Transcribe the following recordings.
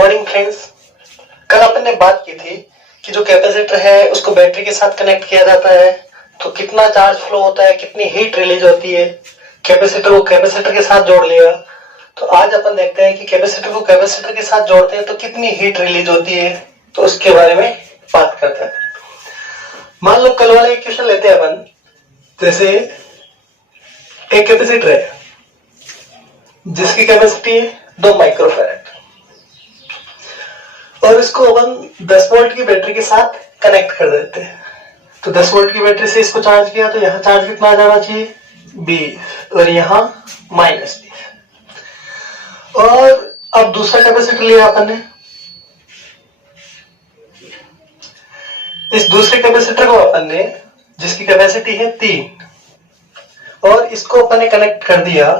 Morning friends. कल अपन ने बात की थी कि जो कैपेसिटर है उसको बैटरी के साथ कनेक्ट किया जाता है तो कितना चार्ज फ्लो होता है, कितनी हीट रिलीज होती है। कैपेसिटर को कैपेसिटर के साथ जोड़ लिया। तो आज अपन देखते हैं कि कैपेसिटर को कैपेसिटर के साथ जोड़ते हैं तो कितनी हीट रिलीज होती है, तो उसके बारे में बात करते हैं। मान लो कल वाला एक क्वेश्चन लेते हैं अपन। जैसे एक कैपेसिटर है जिसकी कैपेसिटी है 2 माइक्रोफैराड और इसको अपन 10 वोल्ट की बैटरी के साथ कनेक्ट कर देते हैं। तो 10 वोल्ट की बैटरी से इसको चार्ज किया तो यहाँ चार्ज कितना आ जाना चाहिए 20 और यहाँ -20। और अब दूसरा कैपेसिटर लिया अपन ने। इस दूसरे कैपेसिटर को अपन ने, जिसकी कैपेसिटी है 3, और इसको अपन ने कनेक्ट कर दिया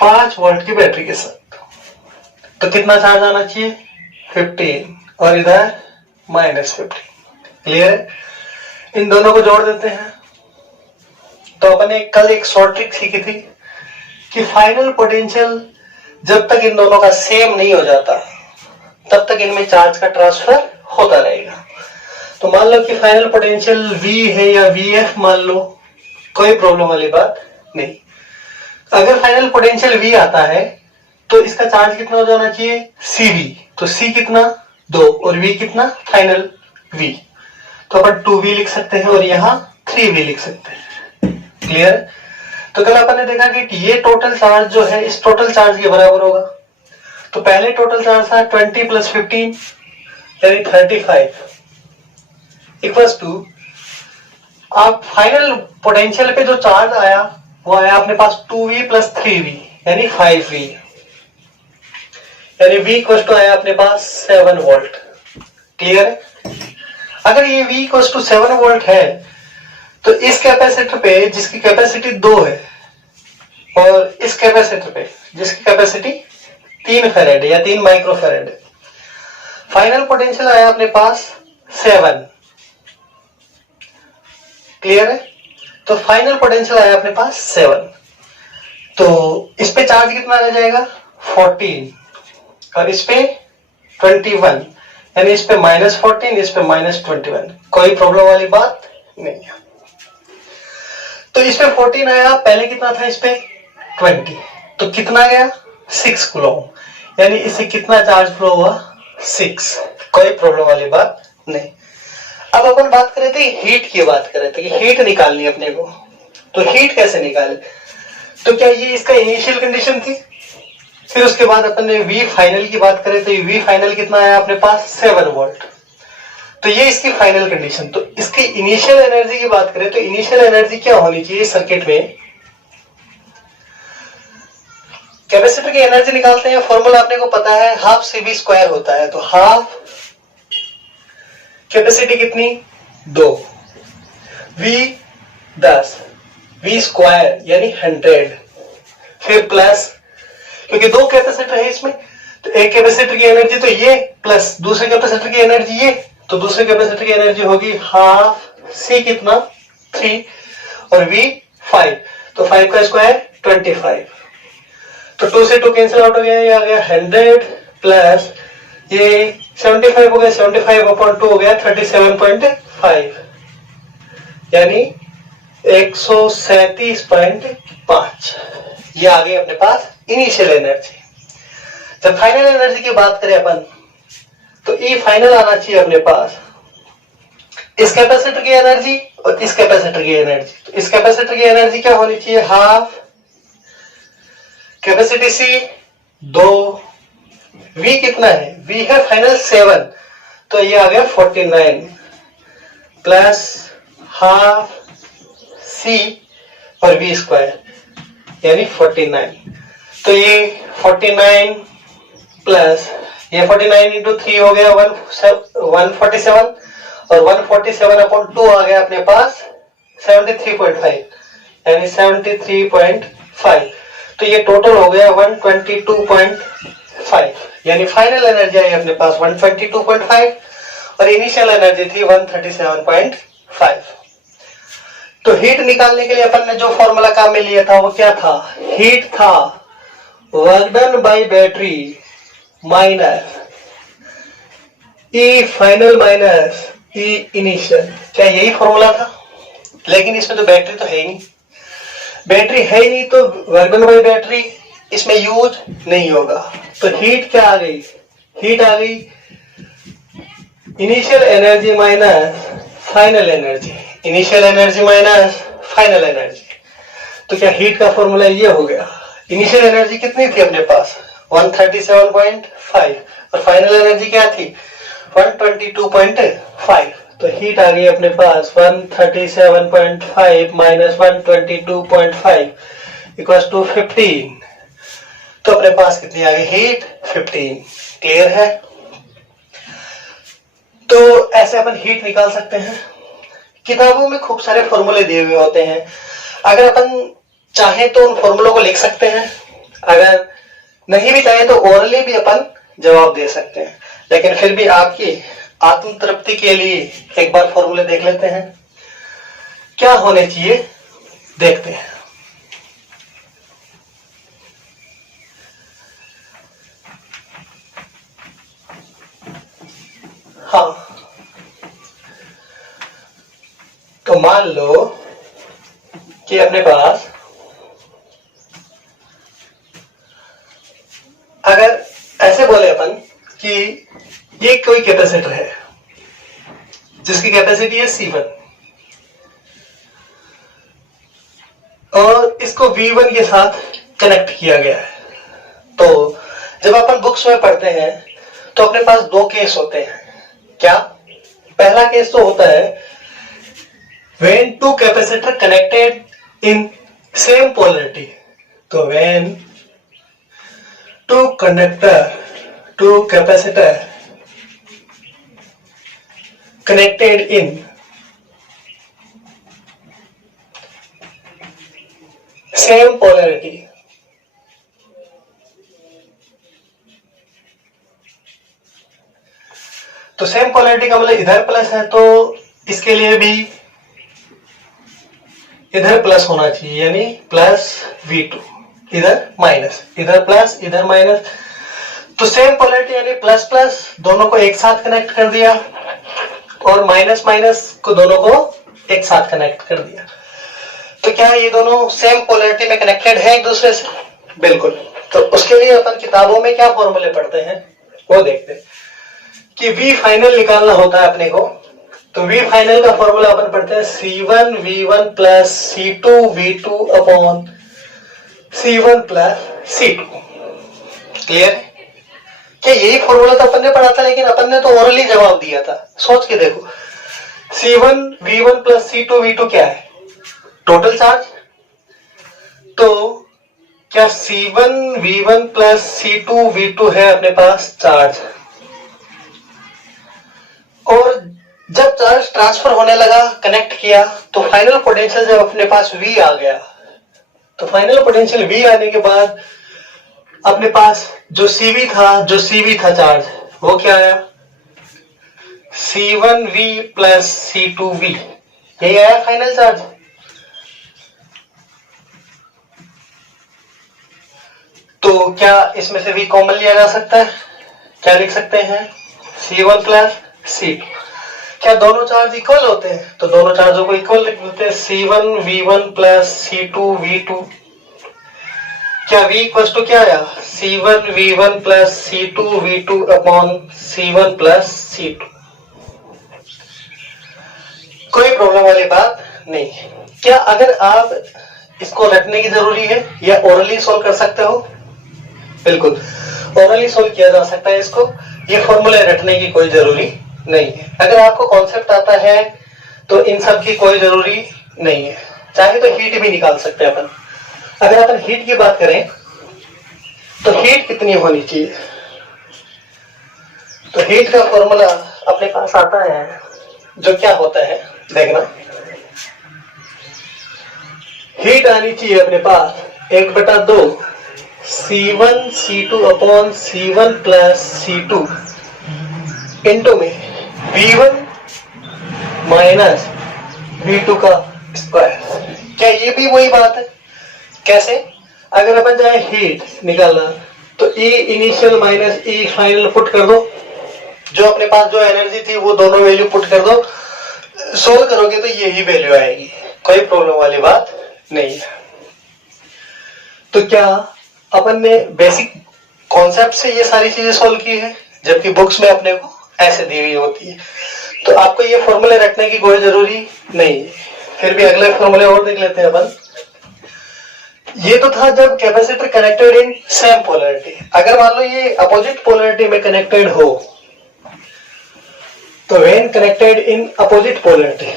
5 वोल्ट की बैटरी के साथ। तो कितना चार्ज आना चाहिए 15 और इधर -15। क्लियर है? इन दोनों को जोड़ देते हैं। तो अपन ने कल एक शॉर्ट ट्रिक सीखी थी कि फाइनल पोटेंशियल जब तक इन दोनों का सेम नहीं हो जाता तब तक इनमें चार्ज का ट्रांसफर होता रहेगा। तो मान लो कि फाइनल पोटेंशियल V है या VF मान लो, कोई प्रॉब्लम वाली बात नहीं। अगर फाइनल पोटेंशियल V आता है तो इसका चार्ज कितना हो जाना चाहिए CV। तो C कितना 2 और V कितना फाइनल V। तो अपन 2V लिख सकते हैं और यहाँ 3V लिख सकते हैं। क्लियर? तो कल अपन ने देखा कि ये टोटल चार्ज जो है इस टोटल चार्ज के बराबर होगा। तो पहले टोटल चार्ज था 20 + 15 यानी 35 इक्वल्स टू, आप फाइनल पोटेंशियल पे जो चार्ज आया वो आया अपने पास 2V + 3V यानी 5V, यानी V इक्वल्स टू आया अपने पास 7 वोल्ट। क्लियर है? अगर ये V इक्वल्स टू 7 वोल्ट है तो इस कैपेसिटर पे जिसकी कैपेसिटी 2 है और इस कैपेसिटर पे जिसकी कैपेसिटी 3 फैराड या 3 माइक्रोफैराड है, फाइनल पोटेंशियल आया अपने पास 7। क्लियर है? तो फाइनल पोटेंशियल आया अपने पास 7। तो इस पे चार्ज कितना आ जाएगा 14 और इस पे 21, यानी इस पे -14 इस पे -21। कोई प्रॉब्लम वाली बात नहीं है। तो इस पे 14 आया, पहले कितना था इस पे 20, तो कितना गया 6 कूलम, यानी इससे कितना चार्ज फ्लो हुआ 6। कोई प्रॉब्लम वाली बात नहीं। अब अपन बात कर रहे थे हीट की, बात कर रहे थे कि हीट निकालनी अपने को। तो हीट कैसे निकाले? तो क्या ये इसका इनिशियल कंडीशन थी? फिर उसके बाद अपन ने V फाइनल की बात करें तो V फाइनल कितना आया अपने पास 7 वोल्ट। तो ये इसकी फाइनल कंडीशन। तो इसकी इनिशियल एनर्जी की बात करें तो इनिशियल एनर्जी क्या होनी चाहिए सर्किट में? कैपेसिटर की एनर्जी निकालते हैं, फॉर्मूला आपने को पता है, 12 CV² होता है। तो हाफ कैपेसिटी कितनी 2, V 10, V² यानी 100, फिर प्लस, क्योंकि 2 कैपेसिटर है इसमें, तो एक कैपेसिटर की एनर्जी तो ये प्लस दूसरे कैपेसिटर की एनर्जी ये, तो दूसरे कैपेसिटर की एनर्जी होगी हाफ C कितना 3 और V 5, तो 5 का स्क्वायर 25। तो 2 से 2 कैंसिल आउट हो गया, ये आ गया 100 प्लस ये 75 हो गया, 75/2 हो गया 37.5, यानी 137.5। ये आ गई अपने पास इनिशियल एनर्जी। जब फाइनल एनर्जी की बात करें अपन तो E फाइनल आना चाहिए अपने पास इस कैपेसिटर की एनर्जी और इस कैपेसिटर की एनर्जी। तो इस कैपेसिटर की एनर्जी क्या होनी चाहिए हाफ कैपेसिटी C 2, V कितना है V है फाइनल 7, तो ये आ गया 49 प्लस हाफ C और V² यानी 49। तो ये 49 प्लस ये 49 × 3 हो गया 147 और 147/2 आ गया अपने पास 73.5 यानी 73.5। तो ये टोटल हो गया 122.5, यानी फाइनल एनर्जी आई अपने पास 122.5 और इनिशियल एनर्जी थी 137.5। तो हीट निकालने के लिए अपन ने जो फॉर्मूला काम में लिया था वो क्या था? हीट था work done by battery minus E final minus E initial. क्या यही फॉर्मूला था? लेकिन इसमें तो बैटरी तो है ही नहीं, बैटरी है ही नहीं, तो वर्क डन बाय बैटरी इसमें यूज नहीं होगा। तो हीट क्या आ गई? हीट आ गई initial energy minus final energy, initial energy minus final energy. तो क्या हीट का फॉर्मूला ये हो गया? इनिशियल एनर्जी कितनी थी अपने पास? 137.5 और फाइनल एनर्जी क्या थी? 122.5। तो हीट आ गई अपने पास 137.5 माइनस 122.5 इक्वल्स टू 15। तो अपने पास कितनी आ गई? हीट 15। क्लियर है? तो ऐसे अपन हीट निकाल सकते हैं। किताबों में खूब सारे फॉर्मूले दिए हुए होते हैं, अगर अपन चाहें तो उन फॉर्मूलों को लिख सकते हैं, अगर नहीं भी चाहे तो ओरली भी अपन जवाब दे सकते हैं। लेकिन फिर भी आपकी आत्म तृप्ति के लिए एक बार फॉर्मूले देख लेते हैं क्या होने चाहिए, देखते हैं। हाँ, तो मान लो कि अपने पास अगर ऐसे बोले अपन कि ये कोई कैपेसिटर है जिसकी कैपेसिटी है C1 और इसको V1 के साथ कनेक्ट किया गया है। तो जब अपन बुक्स में पढ़ते हैं तो अपने पास दो केस होते हैं। क्या? पहला केस तो होता है when two capacitor connected in same polarity। तो when two capacitor connected in same polarity, तो सेम पोलैरिटी का मतलब इधर प्लस है तो इसके लिए भी इधर प्लस होना चाहिए, यानी प्लस V2, इधर माइनस, इधर प्लस इधर माइनस। तो सेम पोलैरिटी यानी प्लस प्लस दोनों को एक साथ कनेक्ट कर दिया और माइनस माइनस को दोनों को एक साथ कनेक्ट कर दिया। तो क्या ये दोनों सेम पोलैरिटी में कनेक्टेड है एक दूसरे से? बिल्कुल। तो उसके लिए अपन किताबों में क्या फॉर्मूले पढ़ते हैं वो देखते हैं कि V फाइनल निकालना होता है अपने को। तो V फाइनल का फॉर्मूला अपन पढ़ते हैं C1 V1 plus C2 V2 upon C1 plus C2। Clear है? क्या यही फॉर्मूला तो अपन ने पढ़ा था, लेकिन अपन ने तो ओरली जवाब दिया था। सोच के देखो, C1 V1 plus C2 V2 क्या है? Total charge. तो क्या C1 V1 plus C2 V2 है अपने पास चार्ज, और जब चार्ज ट्रांसफर होने लगा, कनेक्ट किया, तो फाइनल पोटेंशियल जब अपने पास V आ गया, तो फाइनल पोटेंशियल V आने के बाद अपने पास जो CV था चार्ज, वो क्या आया? C1V प्लस C2V, यही आया फाइनल चार्ज। तो क्या इसमें से V कॉमन लिया जा सकता है? क्या लिख सकते हैं? C1 plus C2। क्या दोनों चार्ज इक्वल होते हैं? तो दोनों चार्जों को इक्वल लिख देते हैं, C1 V1 plus C2 V2। क्या V इक्वल टू क्या आया? C1 V1 plus C2 V2 upon C1 plus C2। कोई प्रॉब्लम वाली बात नहीं। क्या अगर आप इसको रटने की जरूरी है या ओरली सोल्व कर सकते हो? बिल्कुल, ओरली सोल्व किया जा सकता है इसको। ये फॉर्मूले रटने की कोई जरूरी नहीं है। अगर आपको कॉन्सेप्ट आता है तो इन सब की कोई जरूरी नहीं है। चाहे तो हीट भी निकाल सकते हैं अपन। अगर अपन हीट की बात करें तो हीट कितनी होनी चाहिए? तो हीट का फॉर्मूला अपने पास आता है, जो क्या होता है देखना। हीट आनी चाहिए अपने पास 1/2 C1 C2 upon C1 plus C2 into में V1 माइनस V2 का स्क्वायर। क्या ये भी वही बात है? कैसे? अगर अपन चाहे हीट निकालना तो E initial minus E final put कर दो, जो अपने पास जो एनर्जी थी वो दोनों वैल्यू पुट कर दो, सोल्व करोगे तो यही वैल्यू आएगी, कोई प्रॉब्लम वाली बात नहीं है। तो क्या अपन ने बेसिक कॉन्सेप्ट से ये सारी चीजें सोल्व की है, जबकि बुक्स में अपने को ऐसे दी हुई होती है। तो आपको ये फॉर्मूले रखने की कोई जरूरी नहीं है। फिर भी अगले फॉर्मूले और देख लेते हैं अपन। ये तो था जब capacitor connected in same polarity. अगर मान लो ये अपोजिट पोलैरिटी में कनेक्टेड हो, तो when connected in opposite polarity,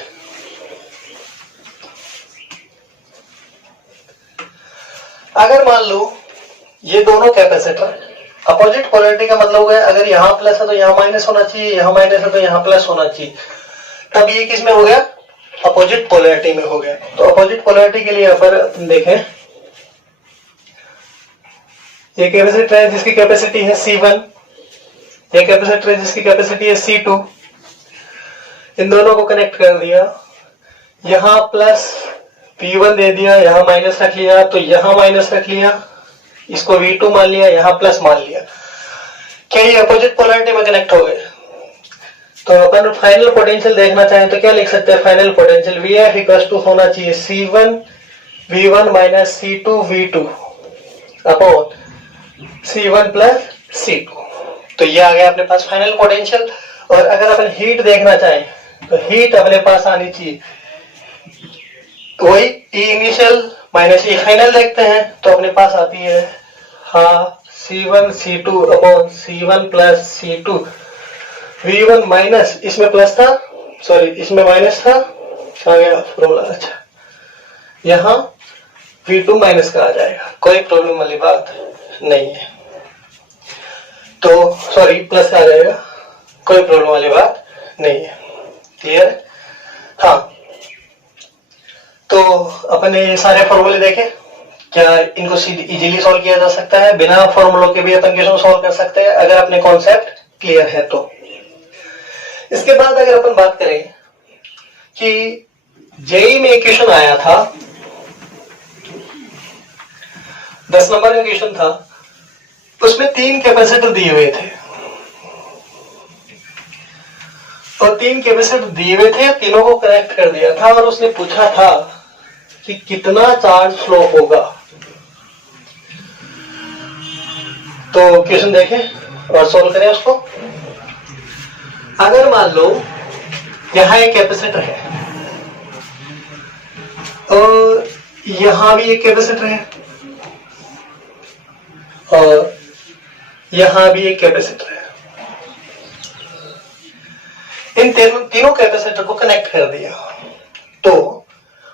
अगर मान लो ये दोनों कैपेसिटर अपोजिट पोलैरिटी का मतलब है अगर यहां प्लस है तो यहां माइनस होना चाहिए, यहां माइनस है तो यहां प्लस होना चाहिए, तब ये किस में हो गया? अपोजिट पोलैरिटी में हो गया। तो अपोजिट पोलैरिटी के लिए यहां पर देखें, ये कैपेसिटर है जिसकी कैपेसिटी है C1, ये कैपेसिटर है जिसकी कैपेसिटी है C2, इन दोनों को कनेक्ट कर दिया, यहां प्लस V1 दे दिया, यहां माइनस रख लिया, तो यहां माइनस रख लिया, इसको V2 मान लिया, यहां प्लस मान लिया। क्या ये अपोजिट पोलैरिटी में कनेक्ट हो गए? तो अपन फाइनल पोटेंशियल देखना चाहें तो क्या लिख सकते हैं? Final potential VF equal to होना चाहिए C1 V1 minus C2 V2 upon C1 plus C2। तो ये आ गया अपने पास फाइनल पोटेंशियल। और अगर अपन हीट देखना चाहें तो हीट अपने पास आनी चाहिए वही E initial minus E final देखते हैं, तो अपने पास आती है C1 C2 upon C1 plus C2 V1 minus, इसमें प्लस था, सॉरी इसमें माइनस था, आ गया फॉर्मूला। अच्छा, यहां V2 माइनस का आ जाएगा, कोई प्रॉब्लम वाली बात नहीं है। तो सॉरी प्लस का आ जाएगा, कोई प्रॉब्लम वाली बात नहीं है। क्लियर? हाँ, तो अपन ने सारे फॉर्मूले देखे। क्या इनको इजीली सॉल्व किया जा सकता है? बिना फॉर्मूलों के भी अपन क्वेश्चन सॉल्व कर सकते हैं अगर अपने कॉन्सेप्ट क्लियर है तो। इसके बाद अगर अपन बात करें कि जेई में एक क्वेश्चन आया था, 10 नंबर का क्वेश्चन था, उसमें 3 कैपेसिटर दिए हुए थे और 3 कैपेसिटर दिए हुए थे, तीनों को कनेक्ट कर दिया था और उसने पूछा था कि कितना चार्ज फ्लो होगा। तो क्वेश्चन देखें और सॉल्व करें उसको। अगर मान लो यहां एक कैपेसिटर है और यहां भी एक कैपेसिटर है और यहां भी एक कैपेसिटर है, इन तीनों कैपेसिटर को कनेक्ट कर दिया, तो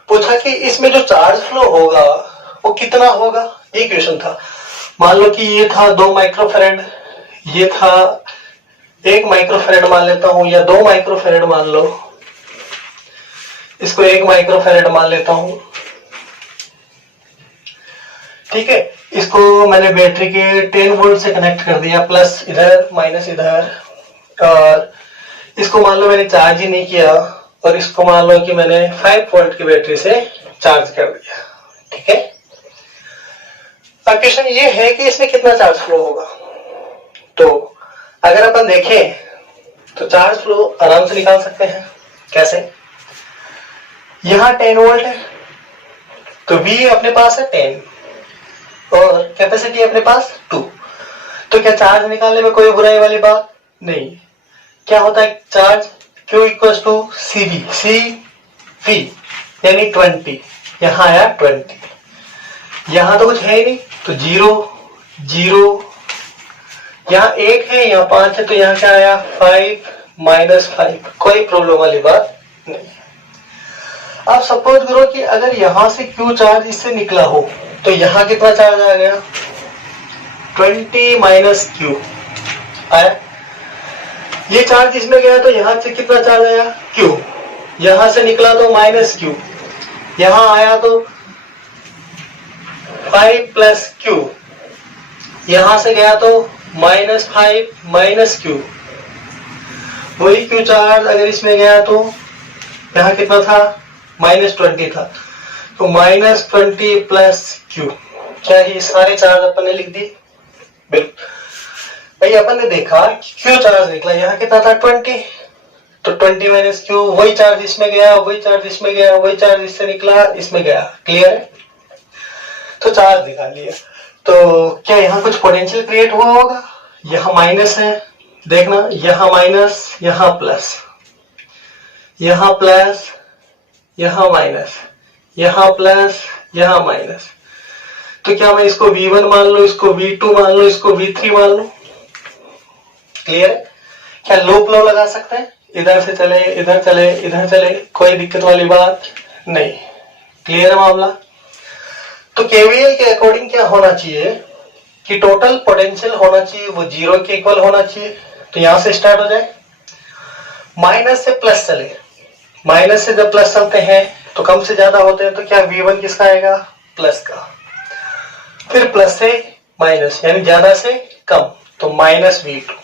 पूछा कि इसमें जो चार्ज फ्लो होगा वो कितना होगा। ये क्वेश्चन था। मान लो कि ये था 2 माइक्रोफैरड, ये था 1 माइक्रोफैरड मान लेता हूं, या 2 माइक्रोफैरड मान लो, इसको 1 माइक्रोफैरड मान लेता हूं। ठीक है, इसको मैंने बैटरी के 10 वोल्ट से कनेक्ट कर दिया, प्लस इधर माइनस इधर, और इसको मान लो मैंने चार्ज ही नहीं किया और इसको मान लो कि मैंने 5 वोल्ट की बैटरी से चार्ज कर दिया। ठीक है, अब क्वेश्चन ये है कि इसमें कितना चार्ज फ्लो होगा। तो अगर अपन देखें तो चार्ज फ्लो आराम से निकाल सकते हैं। कैसे? यहां 10 वोल्ट है तो V अपने पास है 10 और कैपेसिटी अपने पास 2, तो क्या चार्ज निकालने में कोई बुराई वाली बात नहीं। क्या होता है charge? Q equal to CV यानी 20, यहां आया 20, यहां तो कुछ है ही नहीं तो 0 0, यहां 1 है, यहां 5 है, तो यहां क्या आया 5 माइनस 5, कोई प्रॉब्लम वाली बात नहीं। अब सपोज करो कि अगर यहां से Q चार्ज इससे निकला हो तो यहां कितना चार्ज आ गया? 20 माइनस Q आया। ये चार्ज इसमें गया तो यहां से कितना चार्ज आया? Q, यहां से निकला तो माइनस Q, यहां आया तो 5 प्लस Q, यहां से गया तो माइनस 5 माइनस Q, वही Q चार्ज अगर इसमें गया तो यहां कितना था? माइनस 20 था, तो माइनस 20 प्लस Q। क्या ये सारे चार्ज अपन ने लिख दी? बिल्कुल भाई, अपन ने देखा क्यू चार्ज निकला, यहाँ कितना था 20, तो 20 माइनस क्यू, वही चार्ज इसमें गया, वही चार्ज इसमें गया, वही चार्ज इससे निकला, इसमें गया। क्लियर है? तो चार्ज निकाल लिया। तो क्या यहाँ कुछ पोटेंशियल क्रिएट हुआ होगा? यहाँ माइनस है, देखना, यहाँ माइनस, यहाँ प्लस, यहाँ प्लस, यहाँ माइनस, यहाँ प्लस, यहाँ माइनस। तो क्या मैं इसको V1 मान लूं, इसको V2 मान लूं, इसको V3 मान लूं? क्लियर है? क्या लूप लो लगा सकते हैं? इधर से चले, इधर चले, इधर चले, कोई दिक्कत वाली बात नहीं। क्लियर है मामला? तो केवीएल के अकॉर्डिंग क्या होना चाहिए कि टोटल पोटेंशियल होना चाहिए वो 0 के इक्वल होना चाहिए। तो यहां से स्टार्ट हो जाए, माइनस से प्लस चले, माइनस से जब प्लस चलते हैं तो कम से ज्यादा होते हैं, तो क्या V1 किसका आएगा? प्लस का। फिर प्लस से माइनस यानी ज्यादा से कम, तो माइनस V2।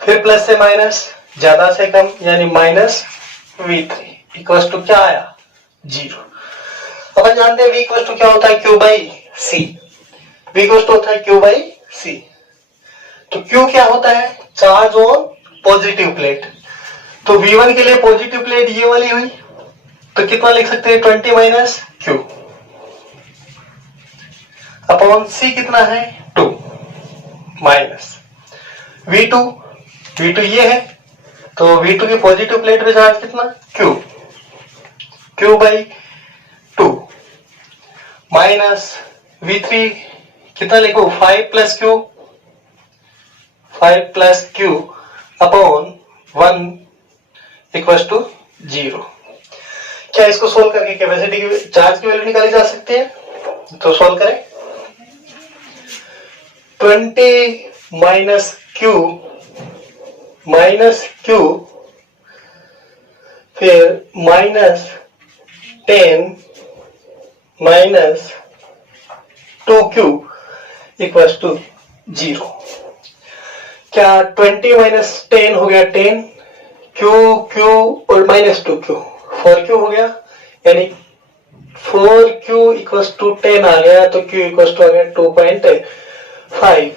फिर प्लस से माइनस, ज्यादा से कम यानी माइनस V3 इक्वल टू क्या आया? 0। अपन जानते हैं V इक्वल टू क्या होता है? Q by C। V equal to होता है Q बाई C। तो Q क्या होता है? Charge on positive plate. तो V1 के लिए पॉजिटिव प्लेट ये वाली हुई, तो कितना लिख सकते हैं? 20 माइनस Q अपॉन C कितना है? 2 माइनस V2, V2 ये है, तो V2 की पॉजिटिव प्लेट पे चार्ज कितना? Q, Q by 2 minus V3 कितना लिखो? 5 plus Q, 5 plus Q upon 1 equal to 0। क्या इसको सोल्व करके कैपेसिटी की, चार्ज की वैल्यू निकाली जा सकती है? तो सोल्व करें। 20 माइनस Q माइनस Q, फिर minus 10 minus 2Q equal to 0। क्या 20 माइनस 10 हो गया 10, Q और माइनस 2Q 4Q हो गया, यानी 4Q इक्वल टू 10 आ गया, तो Q इक्वल टू आ गया 2.5।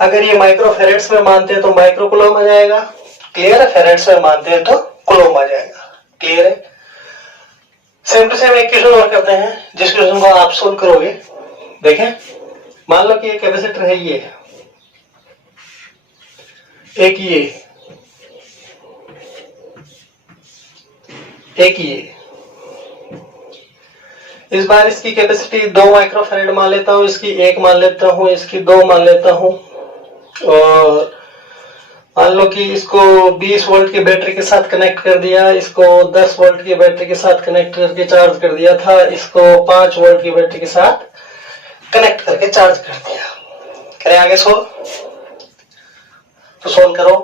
अगर ये माइक्रो फेरेड्स में मानते हैं तो माइक्रो कूलम आ जाएगा। क्लियर है? फेरेड्स में मानते हैं तो कूलम आ जाएगा। क्लियर है? सेम टू सेम एक क्वेश्चन और करते हैं, जिस क्वेश्चन को आप सोल्व करोगे। देखें, मान लो कि ये कैपेसिटर है, ये एक, ये इस बार इसकी कैपेसिटी 2 माइक्रोफैराड मान लेता हूं, इसकी 1 मान लेता हूं, इसकी 2 मान लेता हूं, और मान लो कि इसको 20 वोल्ट की बैटरी के साथ कनेक्ट कर दिया, इसको 10 वोल्ट की बैटरी के साथ कनेक्ट करके चार्ज कर दिया था, इसको 5 वोल्ट की बैटरी के साथ कनेक्ट करके चार्ज कर दिया। करें आगे सोल्व? तो सोल्व करो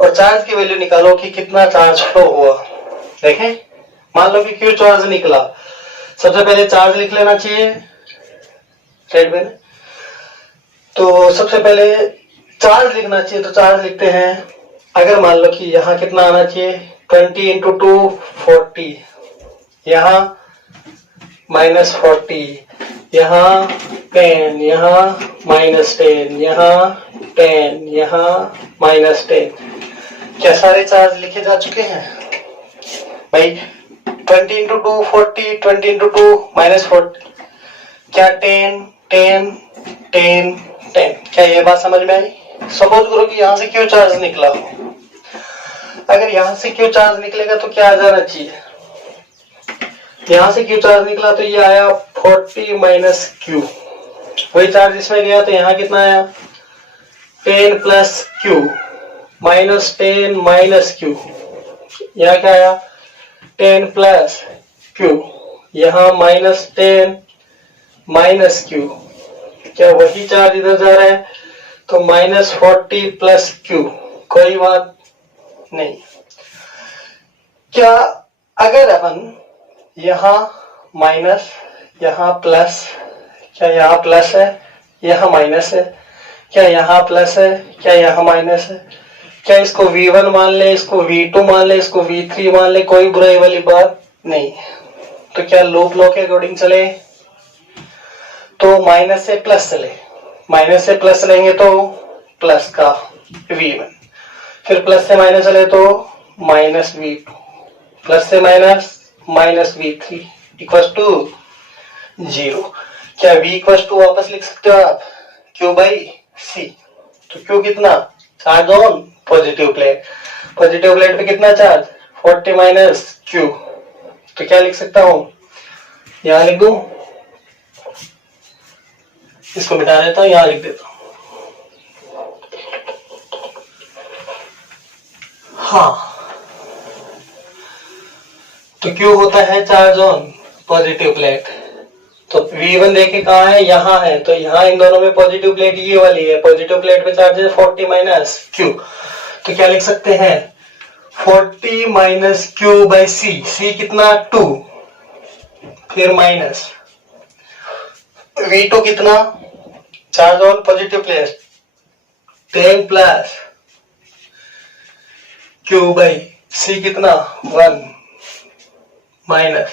और चार्ज की वैल्यू निकालो कि कितना चार्ज फ्लो हुआ। देखें, मान लो कि Q चार्ज निकला, सबसे पहले चार्ज लिख लेना चाहिए साइड में। तो सबसे पहले चार्ज लिखना चाहिए, तो चार्ज लिखते हैं। अगर मान लो कि यहाँ कितना आना चाहिए? 20 इंटू 2 40, यहाँ माइनस 40, यहाँ 10, यहाँ माइनस 10, यहाँ 10, यहाँ माइनस 10। क्या सारे चार्ज लिखे जा चुके हैं भाई? 20 इंटू 2 40, 20 इंटू 2 माइनस 40, क्या 10 10 10 10। क्या ये बात समझ में आई? सपोज करो कि यहां से क्यू चार्ज निकला हो, अगर यहां से क्यू चार्ज निकलेगा तो क्या आ जाना चाहिए? यहां से क्यू चार्ज निकला तो ये आया 40 माइनस क्यू, वही चार्ज इसमें गया तो यहां कितना आया? 10 plus Q minus 10 minus Q, यहाँ क्या आया? 10 प्लस क्यू, यहाँ माइनस 10 माइनस क्यू, क्या वही चार्ज इधर जा रहा है? तो माइनस 40 प्लस क्यू, कोई बात नहीं। क्या अगर अपन यहां माइनस, यहां प्लस, क्या यहां प्लस है, यहां माइनस है, क्या यहां प्लस है, क्या यहां माइनस है, क्या इसको V1 मान ले, इसको V2 मान ले, इसको V3 मान ले, कोई बुराई वाली बात नहीं। तो क्या लूप लॉ के अकॉर्डिंग चले तो माइनस से प्लस चले, माइनस से प्लस लेंगे तो प्लस का V1, फिर प्लस से माइनस ले तो माइनस V2, प्लस से minus minus V3 equal to 0। क्या V इक्वल टू वापस लिख सकते हो आप Q बाई C। तो Q कितना, charge on positive plate, positive plate पे कितना चार्ज 40 माइनस Q। तो क्या लिख सकता हूं, यहां लिख दूं, इसको मिटा देता हूं, यहां लिख देता हूं। हाँ, तो Q होता है चार्ज ऑन पॉजिटिव प्लेट। तो V1 देखे कहाँ है, यहाँ है, तो यहाँ इन दोनों में पॉजिटिव प्लेट ये वाली है, पॉजिटिव प्लेट पे चार्ज है 40 माइनस Q। तो क्या लिख सकते हैं 40 minus Q by C, C कितना 2, फिर माइनस V2 कितना, charge on positive plate 10 plus Q by C कितना 1 माइनस,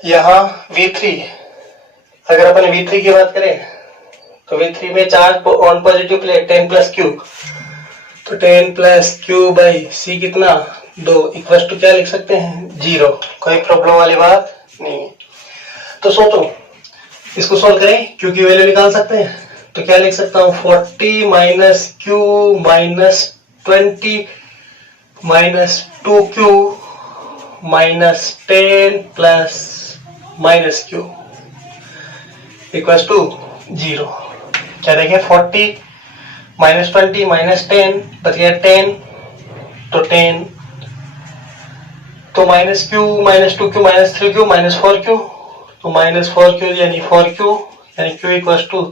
यहां V3, अगर अपन V3 की बात करें तो V3 में charge on positive plate 10 plus Q, तो 10 प्लस Q बाई C कितना 2 इक्वल टू क्या लिख सकते हैं 0। कोई प्रॉब्लम वाली बात नहीं है। तो सोचो इसको सॉल्व करें, Q की वैल्यू निकाल सकते हैं, तो क्या लिख सकता हूं 40 minus Q minus 20 minus 2Q minus 10 plus minus Q equal to 0। क्या देखें 40 माइनस 20 माइनस 10 बच गया 10, तो 10, तो minus Q minus 2Q minus 3Q minus 4Q, तो माइनस 4Q यानी 4Q यानी Q इक्वल टू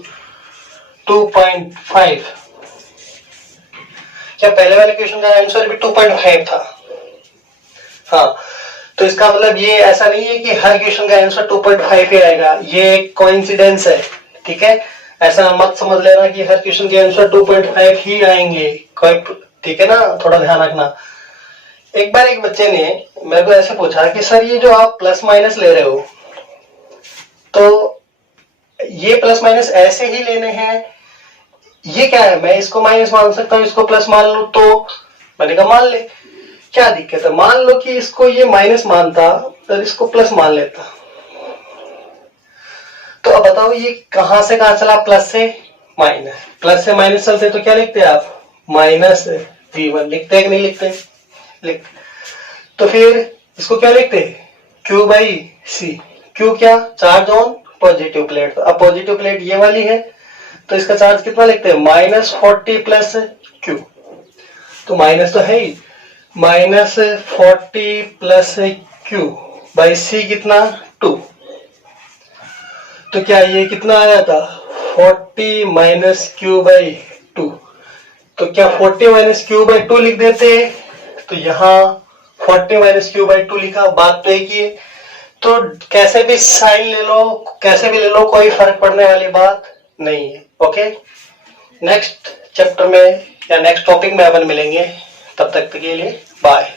2.5। क्या पहले वाले क्वेश्चन का आंसर भी 2.5 था। हाँ, तो इसका मतलब ये ऐसा नहीं है कि हर क्वेश्चन का आंसर 2.5 ही आएगा, ये एक कोइंसिडेंस है, ठीक है। ऐसा मत समझ लेना कि हर क्वेश्चन के आंसर 2.5 ही आएंगे, कोई, ठीक है ना, थोड़ा ध्यान रखना। एक बार एक बच्चे ने मेरे को ऐसे पूछा कि सर ये जो आप प्लस माइनस ले रहे हो, तो ये प्लस माइनस ऐसे ही लेने हैं, ये क्या है, मैं इसको माइनस मान सकता हूं, इसको प्लस मान लूं, तो मैंने कहा मान ले, क्या दिक्कत है, मान लो कि इसको ये माइनस मानता तो इसको प्लस मान लेता। तो अब बताओ ये कहां से कहां चला, प्लस से माइनस, प्लस से माइनस चलते तो क्या लिखते हैं आप माइनस V1 लिखते हैं कि नहीं लिखते, लिख। तो फिर इसको क्या लिखते Q बाई C, Q क्या चार्ज ऑन पॉजिटिव प्लेट, तो अब पॉजिटिव प्लेट ये वाली है, तो इसका चार्ज कितना लिखते हैं माइनस 40 प्लस Q, तो माइनस तो है ही, minus 40 plus Q by C कितना 2, तो क्या ये कितना आया था 40 माइनस Q बाई 2, तो क्या 40 माइनस Q बाई 2 लिख देते, तो यहाँ 40 माइनस Q बाई 2 लिखा, बात तो एक ही है। तो कैसे भी साइन ले लो, कैसे भी ले लो, कोई फर्क पड़ने वाली बात नहीं है। ओके, नेक्स्ट चैप्टर में या नेक्स्ट टॉपिक में अपन मिलेंगे, तब तक के लिए बाय।